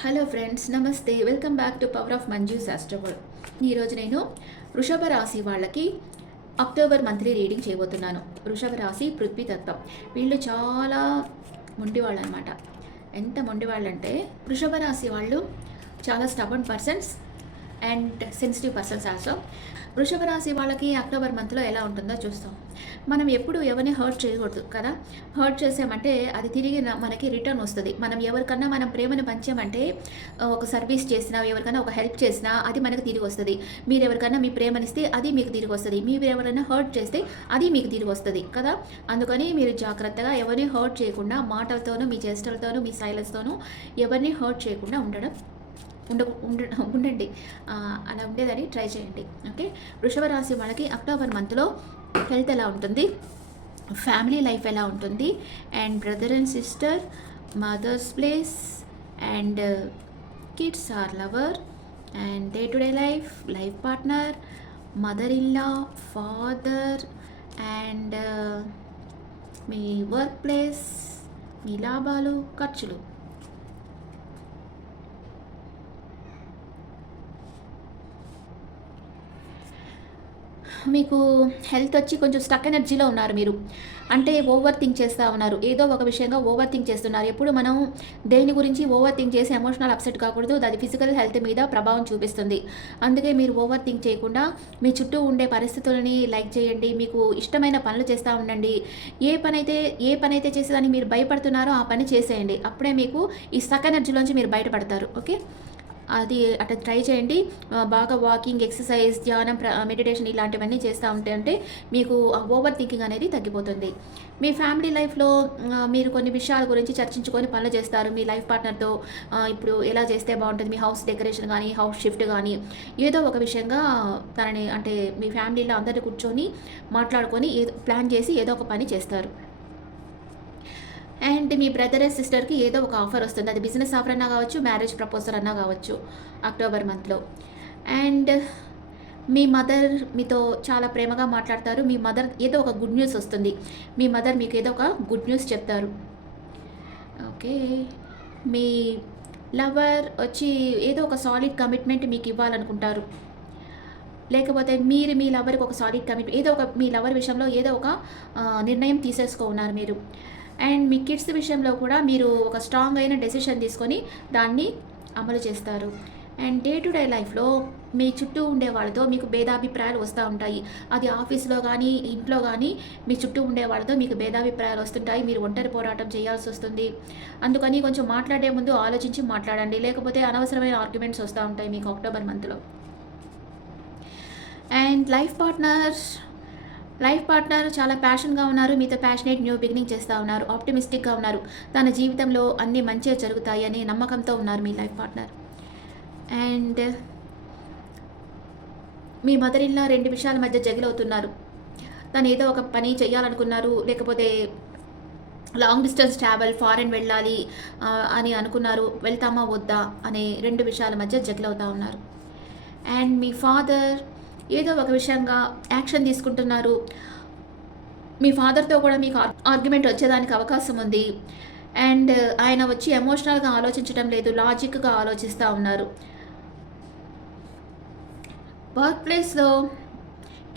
Hello friends, నమస్తే. Welcome back to power of Manju's astroworld. ఈరోజు నేను వృషభ రాశి వాళ్ళకి అక్టోబర్ మంత్లీ రీడింగ్ చేయబోతున్నాను. వృషభ రాశి పృథ్వీ తత్వం. వీళ్ళు చాలా మొండివాళ్ళు అనమాట. ఎంత మొండివాళ్ళు అంటే వృషభ రాశి వాళ్ళు చాలా stubborn persons and sensitive persons also. వృషభ రాశి వాళ్ళకి అక్టోబర్ మంత్లో ఎలా ఉంటుందో చూస్తాం. మనం ఎప్పుడు ఎవరిని హర్ట్ చేయకూడదు కదా. హర్ట్ చేసామంటే అది తిరిగి మనకి రిటర్న్ వస్తుంది. మనం ఎవరికన్నా మనం ప్రేమను పంచామంటే, ఒక సర్వీస్ చేసినా, ఎవరికైనా ఒక హెల్ప్ చేసినా అది మనకు తిరిగి వస్తుంది. మీరు ఎవరికైనా మీ ప్రేమనిస్తే అది మీకు తిరిగి వస్తుంది. మీరు ఎవరైనా హర్ట్ చేస్తే అది మీకు తిరిగి వస్తుంది కదా. అందుకని మీరు జాగ్రత్తగా ఎవరిని హర్ట్ చేయకుండా, మాటలతోనూ, మీ చేష్టలతోనూ, మీ సైలెన్స్తోనూ ఎవరిని హర్ట్ చేయకుండా ఉండండి. అలా ఉండేదని ట్రై చేయండి. ఓకే. వృషభ రాశి వాళ్ళకి అక్టోబర్ మంత్లో హెల్త్ ఎలా ఉంటుంది, ఫ్యామిలీ లైఫ్ ఎలా ఉంటుంది, and brother and sister, mother's place, and kids or lover, and day to day life partner, mother in law, father, and మీ వర్క్ ప్లేస్, మీ లాభాలు, ఖర్చులు. మీకు హెల్త్ వచ్చి కొంచెం స్టక్ ఎనర్జీలో ఉన్నారు మీరు. అంటే ఓవర్ థింక్ చేస్తూ ఉన్నారు. ఏదో ఒక విషయంగా ఓవర్ థింక్ చేస్తున్నారు. ఎప్పుడు మనం దేని గురించి ఓవర్ థింక్ చేసి ఎమోషనల్ అప్సెట్ కాకూడదు. అది ఫిజికల్ హెల్త్ మీద ప్రభావం చూపిస్తుంది. అందుకే మీరు ఓవర్ థింక్ చేయకుండా మీ చుట్టూ ఉండే పరిస్థితులని లైక్ చేయండి. మీకు ఇష్టమైన పనులు చేస్తూ ఉండండి. ఏ పని అయితే చేసేదాన్ని మీరు భయపడుతున్నారో ఆ పని చేసేయండి. అప్పుడే మీకు ఈ స్టక్ ఎనర్జీలోంచి మీరు బయటపడతారు. ఓకే. అది అట్లా ట్రై చేయండి. బాగా వాకింగ్, ఎక్సర్సైజ్, ధ్యానం, మెడిటేషన్ ఇలాంటివన్నీ చేస్తూ ఉంటే అంటే మీకు ఓవర్ థింకింగ్ అనేది తగ్గిపోతుంది. మీ ఫ్యామిలీ లైఫ్లో మీరు కొన్ని విషయాల గురించి చర్చించుకొని పనులు చేస్తారు మీ లైఫ్ పార్ట్నర్తో. ఇప్పుడు ఎలా చేస్తే బాగుంటుంది, మీ హౌస్ డెకరేషన్ కానీ, హౌస్ షిఫ్ట్ కానీ, ఏదో ఒక విషయంగా తనని అంటే మీ ఫ్యామిలీలో అందరినీ కూర్చొని మాట్లాడుకొని ప్లాన్ చేసి ఏదో ఒక పని చేస్తారు. అండ్ మీ బ్రదర్ అండ్ సిస్టర్కి ఏదో ఒక ఆఫర్ వస్తుంది. అది బిజినెస్ ఆఫర్ అన్నా కావచ్చు, మ్యారేజ్ ప్రపోజల్ అన్నా కావచ్చు అక్టోబర్ మంత్లో. అండ్ మీ మదర్ మీతో చాలా ప్రేమగా మాట్లాడతారు. మీ మదర్ ఏదో ఒక గుడ్ న్యూస్ వస్తుంది. మీ మదర్ మీకు ఏదో ఒక గుడ్ న్యూస్ చెప్తారు. ఓకే. మీ లవర్ వచ్చి ఏదో ఒక సాలిడ్ కమిట్మెంట్ మీకు ఇవ్వాలనుకుంటారు. లేకపోతే మీరు మీ లవర్కి ఒక సాలిడ్ కమిట్మెంట్, ఏదో ఒక మీ లవర్ విషయంలో ఏదో ఒక నిర్ణయం తీసేసుకున్నారు మీరు. అండ్ మీ కిడ్స్ విషయంలో కూడా మీరు ఒక స్ట్రాంగ్ అయిన డెసిషన్ తీసుకొని దాన్ని అమలు చేస్తారు. అండ్ డే టు డే లైఫ్లో మీ చుట్టూ ఉండే వాళ్ళతో మీకు భేదాభిప్రాయాలు వస్తూ ఉంటాయి. అది ఆఫీస్లో కానీ, ఇంట్లో కానీ మీ చుట్టూ ఉండే వాళ్ళతో మీకు భేదాభిప్రాయాలు వస్తుంటాయి. మీరు ఒంటరి పోరాటం చేయాల్సి వస్తుంది. అందుకని కొంచెం మాట్లాడే ముందు ఆలోచించి మాట్లాడండి. లేకపోతే అనవసరమైన ఆర్గ్యుమెంట్స్ వస్తూ ఉంటాయి మీకు అక్టోబర్ మంత్లో. అండ్ లైఫ్ పార్ట్నర్ చాలా ప్యాషన్గా ఉన్నారు. మీతో ప్యాషనేట్ న్యూ బిగినింగ్ చేస్తూ ఉన్నారు. ఆప్టిమిస్టిక్గా ఉన్నారు. తన జీవితంలో అన్నీ మంచిగా జరుగుతాయి అనే నమ్మకంతో ఉన్నారు మీ లైఫ్ పార్ట్నర్. అండ్ మీ మదర్ ఇన్ లా 2 విషయాల మధ్య జగిలవుతున్నారు. తను ఏదో ఒక పని చేయాలనుకున్నారు, లేకపోతే లాంగ్ డిస్టెన్స్ ట్రావెల్, ఫారెన్ వెళ్ళాలి అని అనుకున్నారు. వెళ్తామా వద్దా అనే 2 విషయాల మధ్య జగిలవుతూ ఉన్నారు. అండ్ మీ ఫాదర్ ఏదో ఒక విషయంగా యాక్షన్ తీసుకుంటున్నారు. మీ ఫాదర్తో కూడా మీకు ఆర్గ్యుమెంట్ వచ్చేదానికి అవకాశం ఉంది. అండ్ ఆయన వచ్చి ఎమోషనల్గా ఆలోచించడం లేదు, లాజిక్గా ఆలోచిస్తూ ఉన్నారు. వర్క్ ప్లేస్లో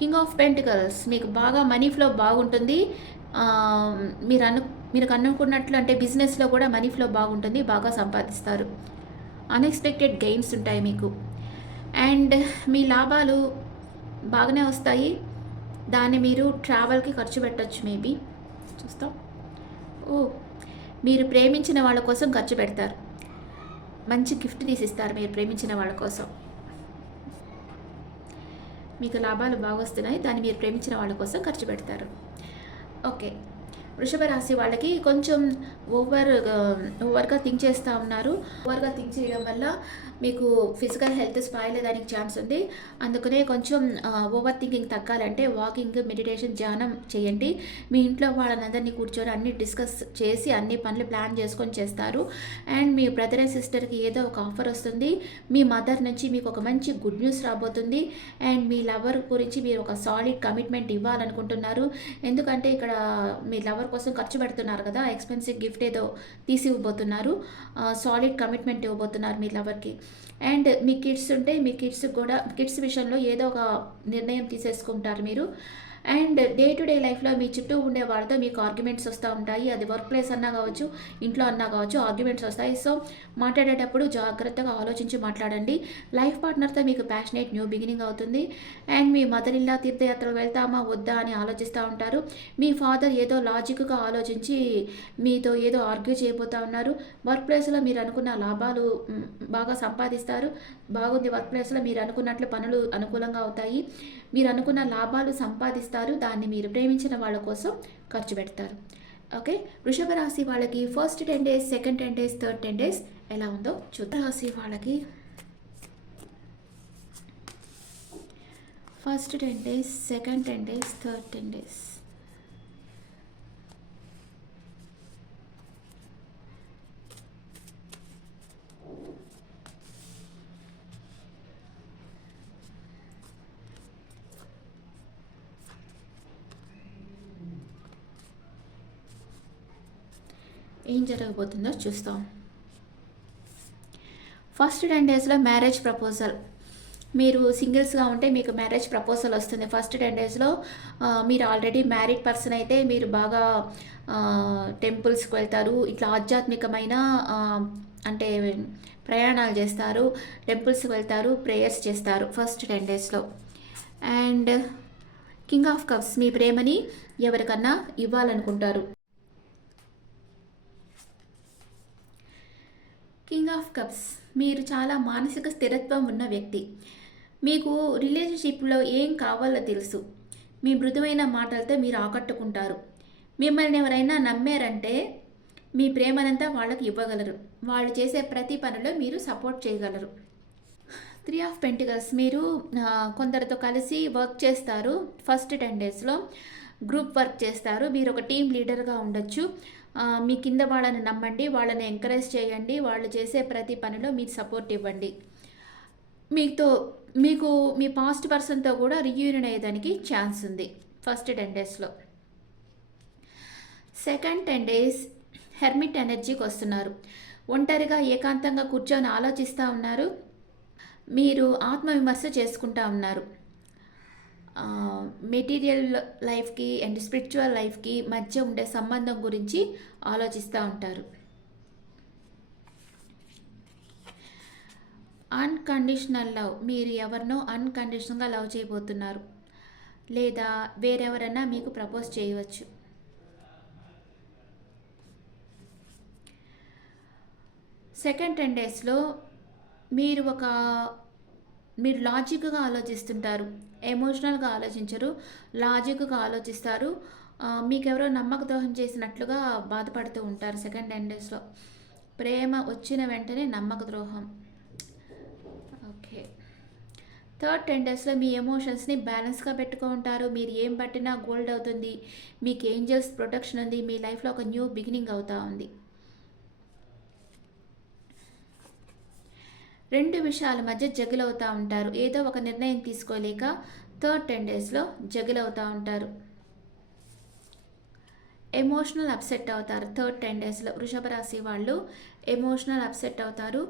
కింగ్ ఆఫ్ పెంటికల్స్, మీకు బాగా మనీ ఫ్లో బాగుంటుంది. మీరు అనుకున్నట్లు అంటే బిజినెస్లో కూడా మనీ ఫ్లో బాగుంటుంది, బాగా సంపాదిస్తారు. అన్ఎక్స్పెక్టెడ్ గెయిన్స్ ఉంటాయి మీకు. అండ్ మీ లాభాలు బాగానే వస్తాయి. దాన్ని మీరు ట్రావెల్కి ఖర్చు పెట్టచ్చు. మేబీ చూస్తాం. మీరు ప్రేమించిన వాళ్ళ కోసం ఖర్చు పెడతారు. మంచి గిఫ్ట్ తీసిస్తారు మీరు ప్రేమించిన వాళ్ళ కోసం. మీకు లాభాలు బాగా వస్తున్నాయి. దాన్ని మీరు ప్రేమించిన వాళ్ళ కోసం ఖర్చు పెడతారు. ఓకే. వృషభ రాశి వాళ్ళకి కొంచెం ఓవర్గా థింక్ చేస్తూ ఉన్నారు. ఓవర్గా థింక్ చేయడం వల్ల మీకు ఫిజికల్ హెల్త్ స్పాయిల్ అయ్యేదానికి ఛాన్స్ ఉంది. అందుకనే కొంచెం ఓవర్ థింకింగ్ తగ్గాలంటే వాకింగ్, మెడిటేషన్, ధ్యానం చేయండి. మీ ఇంట్లో వాళ్ళందరినీ కూర్చొని అన్ని డిస్కస్ చేసి అన్ని పనులు ప్లాన్ చేసుకొని చేస్తారు. అండ్ మీ బ్రదర్ అండ్ సిస్టర్కి ఏదో ఒక ఆఫర్ వస్తుంది. మీ మదర్ నుంచి మీకు ఒక మంచి గుడ్ న్యూస్ రాబోతుంది. అండ్ మీ లవర్ గురించి మీరు ఒక సాలిడ్ కమిట్మెంట్ ఇవ్వాలనుకుంటున్నారు. ఎందుకంటే ఇక్కడ మీ లవర్ లవర్ కోసం ఖర్చు పెడుతున్నారు కదా, ఎక్స్‌పెన్సివ్ గిఫ్ట్ ఏదో తీసి ఇవ్వబోతున్నారు. సాలిడ్ కమిట్మెంట్ ఇవ్వబోతున్నారు మీ లవర్‌కి. అండ్ మీ కిడ్స్ ఉంటే మీ కిడ్స్‌కి కూడా కిడ్స్ విషయంలో ఏదో ఒక నిర్ణయం తీసేసుకుంటారు మీరు. అండ్ డే టు డే లైఫ్‌లో మీ చుట్టూ ఉండే వాళ్ళతో మీకు ఆర్గ్యుమెంట్స్ వస్తా ఉంటాయి. అది వర్క్ ప్లేస్ అన్నా కావచ్చు, ఇంట్లో అన్నా కావచ్చు ఆర్గ్యుమెంట్స్ వస్తాయి. సో, మాట్లాడేటప్పుడు జాగ్రత్తగా ఆలోచించి మాట్లాడండి. లైఫ్ పార్ట్నర్‌తో మీకు ప్యాషనేట్ న్యూ బిగినింగ్ అవుతుంది. అండ్ మీ మదర్ ఇన్ లా తీర్థయాత్రలు వెళ్తామా వద్దా అని ఆలోచిస్తూ ఉంటారు. మీ ఫాదర్ ఏదో లాజిక్‌గా ఆలోచించి మీతో ఏదో ఆర్గ్యూ చేయబోతా ఉన్నారు. వర్క్ ప్లేస్‌లో మీరు అనుకున్న లాభాలు బాగా సంపాదిస్తారు. బాగుంది, వర్క్ ప్లేస్‌లో మీరు అనుకున్నట్లు పనులు అనుకూలంగా అవుతాయి. మీరు అనుకున్న లాభాలు సంపాదిస్తారు. దాన్ని మీరు ప్రేమించిన వాళ్ళ కోసం ఖర్చు పెడతారు. ఓకే, వృషభ రాశి వాళ్ళకి first 10 days, second 10 days, third 10 days ఎలా ఉందో చూద్దాం. రాశి వాళ్ళకి first 10 days, second 10 days, third 10 days. ఏం జరగబోతుందో చూస్తాం. ఫస్ట్ 10 డేస్లో మ్యారేజ్ ప్రపోజల్. మీరు సింగిల్స్గా ఉంటే మీకు మ్యారేజ్ ప్రపోజల్ వస్తుంది ఫస్ట్ 10 డేస్లో. మీరు ఆల్రెడీ మ్యారీడ్ పర్సన్ అయితే మీరు బాగా టెంపుల్స్కి వెళ్తారు. ఇట్లా ఆధ్యాత్మికమైన అంటే ప్రయాణాలు చేస్తారు, టెంపుల్స్కి వెళ్తారు, ప్రేయర్స్ చేస్తారు ఫస్ట్ 10 డేస్లో. అండ్ కింగ్ ఆఫ్ కప్స్, మీ ప్రేమని ఎవరికన్నా ఇవ్వాలనుకుంటారు. కింగ్ ఆఫ్ కప్స్, మీరు చాలా మానసిక స్థిరత్వం ఉన్న వ్యక్తి. మీకు రిలేషన్షిప్లో ఏం కావాలో తెలుసు. మీ మృదువైన మాటలతో మీరు ఆకట్టుకుంటారు. మిమ్మల్ని ఎవరైనా నమ్మారంటే మీ ప్రేమనంతా వాళ్ళకి ఇవ్వగలరు. వాళ్ళు చేసే ప్రతి పనిలో మీరు సపోర్ట్ చేయగలరు. 3 ఆఫ్ పెంటికల్స్, మీరు కొందరితో కలిసి వర్క్ చేస్తారు ఫస్ట్ 10 డేస్లో. గ్రూప్ వర్క్ చేస్తారు. మీరు ఒక టీం లీడర్గా ఉండొచ్చు. మీ కింద వాళ్ళని నమ్మండి, వాళ్ళని ఎంకరేజ్ చేయండి, వాళ్ళు చేసే ప్రతి పనిలో మీరు సపోర్ట్ ఇవ్వండి. మీకు మీ పాస్ట్ పర్సన్తో కూడా రీయూనియన్ అయ్యేదానికి ఛాన్స్ ఉంది ఫస్ట్ 10 డేస్లో. సెకండ్ 10 డేస్ హెర్మిట్ ఎనర్జీకి వస్తున్నారు. ఒంటరిగా ఏకాంతంగా కూర్చొని ఆలోచిస్తూ ఉన్నారు. మీరు ఆత్మవిమర్శ చేసుకుంటూ ఉన్నారు. మెటీరియల్ లైఫ్కి అండ్ స్పిరిచువల్ లైఫ్కి మధ్య ఉండే సంబంధం గురించి ఆలోచిస్తూ ఉంటారు. అన్కండిషనల్ లవ్, మీరు ఎవరినో అన్కండిషనల్గా లవ్ చేయబోతున్నారు, లేదా వేరెవరైనా మీకు ప్రపోజ్ చేయవచ్చు. సెకండ్ 10 డేస్లో మీరు లాజిక్గా ఆలోచిస్తుంటారు, ఎమోషనల్గా ఆలోచించరు, లాజిక్గా ఆలోచిస్తారు. మీకెవరో నమ్మక ద్రోహం చేసినట్లుగా బాధపడుతూ ఉంటారు సెకండ్ 10 డేస్లో. ప్రేమ వచ్చిన వెంటనే నమ్మక ద్రోహం. ఓకే, థర్డ్ 10 డేస్లో మీ ఎమోషన్స్ని బ్యాలెన్స్గా పెట్టుకుంటారు. మీరు ఏం పట్టినా గోల్డ్ అవుతుంది. మీకు ఏంజల్స్ ప్రొటెక్షన్ ఉంది. మీ లైఫ్లో ఒక న్యూ బిగినింగ్ అవుతూ ఉంది. రెండు విషయాల మధ్య జగిలవుతూ ఉంటారు. ఏదో ఒక నిర్ణయం తీసుకోలేక థర్డ్ 10 డేస్లో జగిలవుతూ ఉంటారు. ఎమోషనల్ అప్సెట్ అవుతారు థర్డ్ 10 డేస్లో. వృషభ రాశి వాళ్ళు ఎమోషనల్ అప్సెట్ అవుతారు,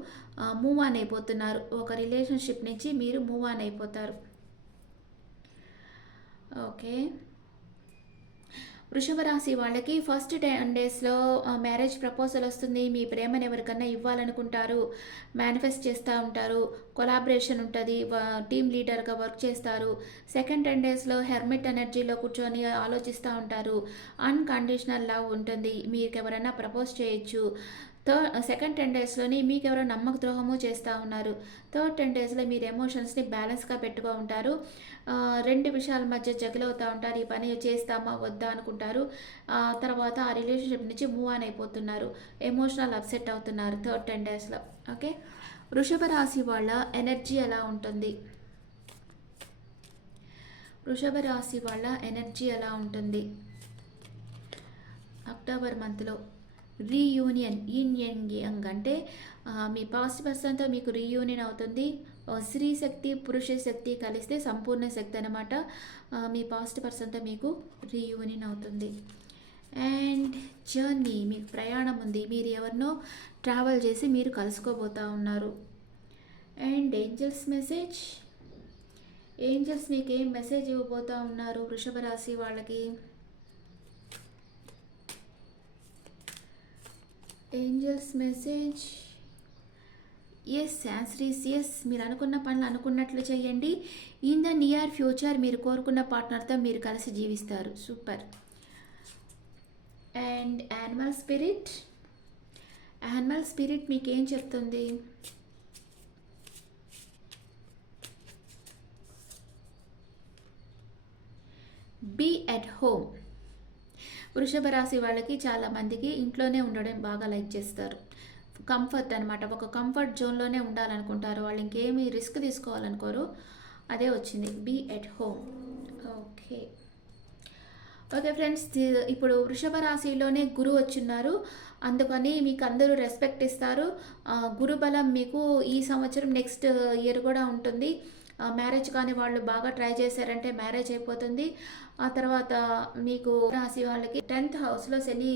మూవ్ ఆన్ అయిపోతున్నారు. ఒక రిలేషన్షిప్ నుంచి మీరు మూవ్ ఆన్ అయిపోతారు. ఓకే, వృషభ రాశి వాళ్ళకి ఫస్ట్ 10 డేస్లో మ్యారేజ్ ప్రపోజల్ వస్తుంది. మీ ప్రేమను ఎవరికన్నా ఇవ్వాలనుకుంటారు, మేనిఫెస్ట్ చేస్తూ ఉంటారు, కొలాబరేషన్ ఉంటుంది, టీమ్ లీడర్గా వర్క్ చేస్తారు. సెకండ్ 10 డేస్లో హెర్మిట్ ఎనర్జీలో కూర్చొని ఆలోచిస్తూ ఉంటారు. అన్కండిషనల్ లవ్ ఉంటుంది, మీకు ఎవరైనా ప్రపోజ్ చేయొచ్చు. సెకండ్ 10 డేస్లోని మీకు ఎవరో నమ్మక ద్రోహము చేస్తూ ఉన్నారు. థర్డ్ 10 డేస్లో మీరు ఎమోషన్స్ని బ్యాలెన్స్గా పెట్టుకో ఉంటారు. రెండు విషయాల మధ్య జగిలవుతూ ఉంటారు. ఈ పని చేస్తామా వద్దా అనుకుంటారు. తర్వాత ఆ రిలేషన్షిప్ నుంచి మూవ్ ఆన్ అయిపోతున్నారు. ఎమోషనల్ అప్సెట్ అవుతున్నారు థర్డ్ 10 డేస్లో. ఓకే, వృషభ రాశి వాళ్ళ ఎనర్జీ ఎలా ఉంటుంది? వృషభ రాశి వాళ్ళ ఎనర్జీ ఎలా ఉంటుంది అక్టోబర్ మంత్లో? రీయూనియన్, ఇన్ యంగ్ అంటే మీ పాస్ట్ పర్సన్తో మీకు రీయూనియన్ అవుతుంది. స్త్రీ శక్తి పురుష శక్తి కలిస్తే సంపూర్ణ శక్తి అనమాట. మీ పాస్ట్ పర్సన్తో మీకు రీయూనియన్ అవుతుంది. అండ్ జర్నీ, మీకు ప్రయాణం ఉంది, మీరు ఎవరినో ట్రావెల్ చేసి మీరు కలుసుకోబోతూ ఉన్నారు. అండ్ ఏంజల్స్ మెసేజ్, ఏంజల్స్ మీకు ఏం మెసేజ్ ఇవ్వబోతూ ఉన్నారు వృషభ రాశి వాళ్ళకి? Angels message, yes answer is yes. మీరు అనుకున్న పనులు అనుకున్నట్లు చేయండి. ఇన్ ద నియర్ ఫ్యూచర్ మీరు కోరుకున్న పార్ట్నర్తో మీరు కలిసి జీవిస్తారు. Super. And animal spirit, animal spirit మీకు ఏం చెప్తుంది? Be at home. వృషభ రాశి వాళ్ళకి చాలామందికి ఇంట్లోనే ఉండడం బాగా లైక్ చేస్తారు. కంఫర్ట్ అనమాట, ఒక కంఫర్ట్ జోన్లోనే ఉండాలనుకుంటారు వాళ్ళు, ఇంకేమీ రిస్క్ తీసుకోవాలనుకోరు. అదే వచ్చింది, be at home. Okay okay friends, ఇప్పుడు వృషభ రాశిలోనే గురు వచ్చిన్నారు, అందుకని మీకు అందరూ రెస్పెక్ట్ ఇస్తారు. గురు బలం మీకు ఈ సంవత్సరం నెక్స్ట్ ఇయర్ కూడా ఉంటుంది. మ్యారేజ్ కానీ వాళ్ళు బాగా ట్రై చేశారంటే మ్యారేజ్ అయిపోతుంది. ఆ తర్వాత మీకు రాశి వాళ్ళకి 10th హౌస్లో శని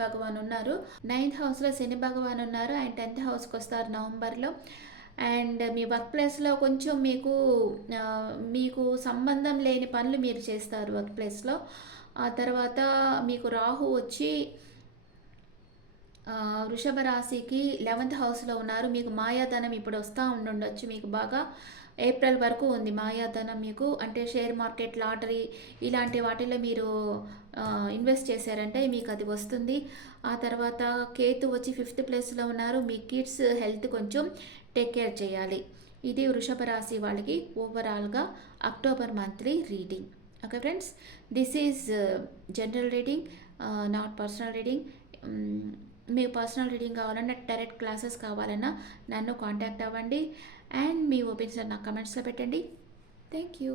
భగవాన్ ఉన్నారు, 9th హౌస్లో శని భగవాన్ ఉన్నారు, అండ్ 10th హౌస్కి వస్తారు నవంబర్లో. అండ్ మీ వర్క్ ప్లేస్లో కొంచెం మీకు సంబంధం లేని పనులు మీరు చేస్తారు వర్క్ ప్లేస్లో. ఆ తర్వాత మీకు రాహు వచ్చి వృషభ రాశికి 11th హౌస్లో ఉన్నారు. మీకు మాయాధనం ఇప్పుడు వస్తూ ఉండొచ్చు, మీకు బాగా ఏప్రిల్ వరకు ఉంది మాయాధనం మీకు. అంటే షేర్ మార్కెట్, లాటరీ ఇలాంటి వాటిలో మీరు ఇన్వెస్ట్ చేశారంటే మీకు అది వస్తుంది. ఆ తర్వాత కేతు వచ్చి 5th ప్లేస్లో ఉన్నారు. మీ కిడ్స్ హెల్త్ కొంచెం టేక్ కేర్ చేయాలి. ఇది వృషభ రాశి వాళ్ళకి ఓవరాల్గా October monthly reading. Okay friends, this is general reading, not personal reading. మీకు పర్సనల్ రీడింగ్ కావాలన్నా, డైరెక్ట్ క్లాసెస్ కావాలన్నా నన్ను కాంటాక్ట్ అవ్వండి. అండ్ మీ ఒపీనియన్ నాకు కమెంట్స్లో పెట్టండి. Thank you.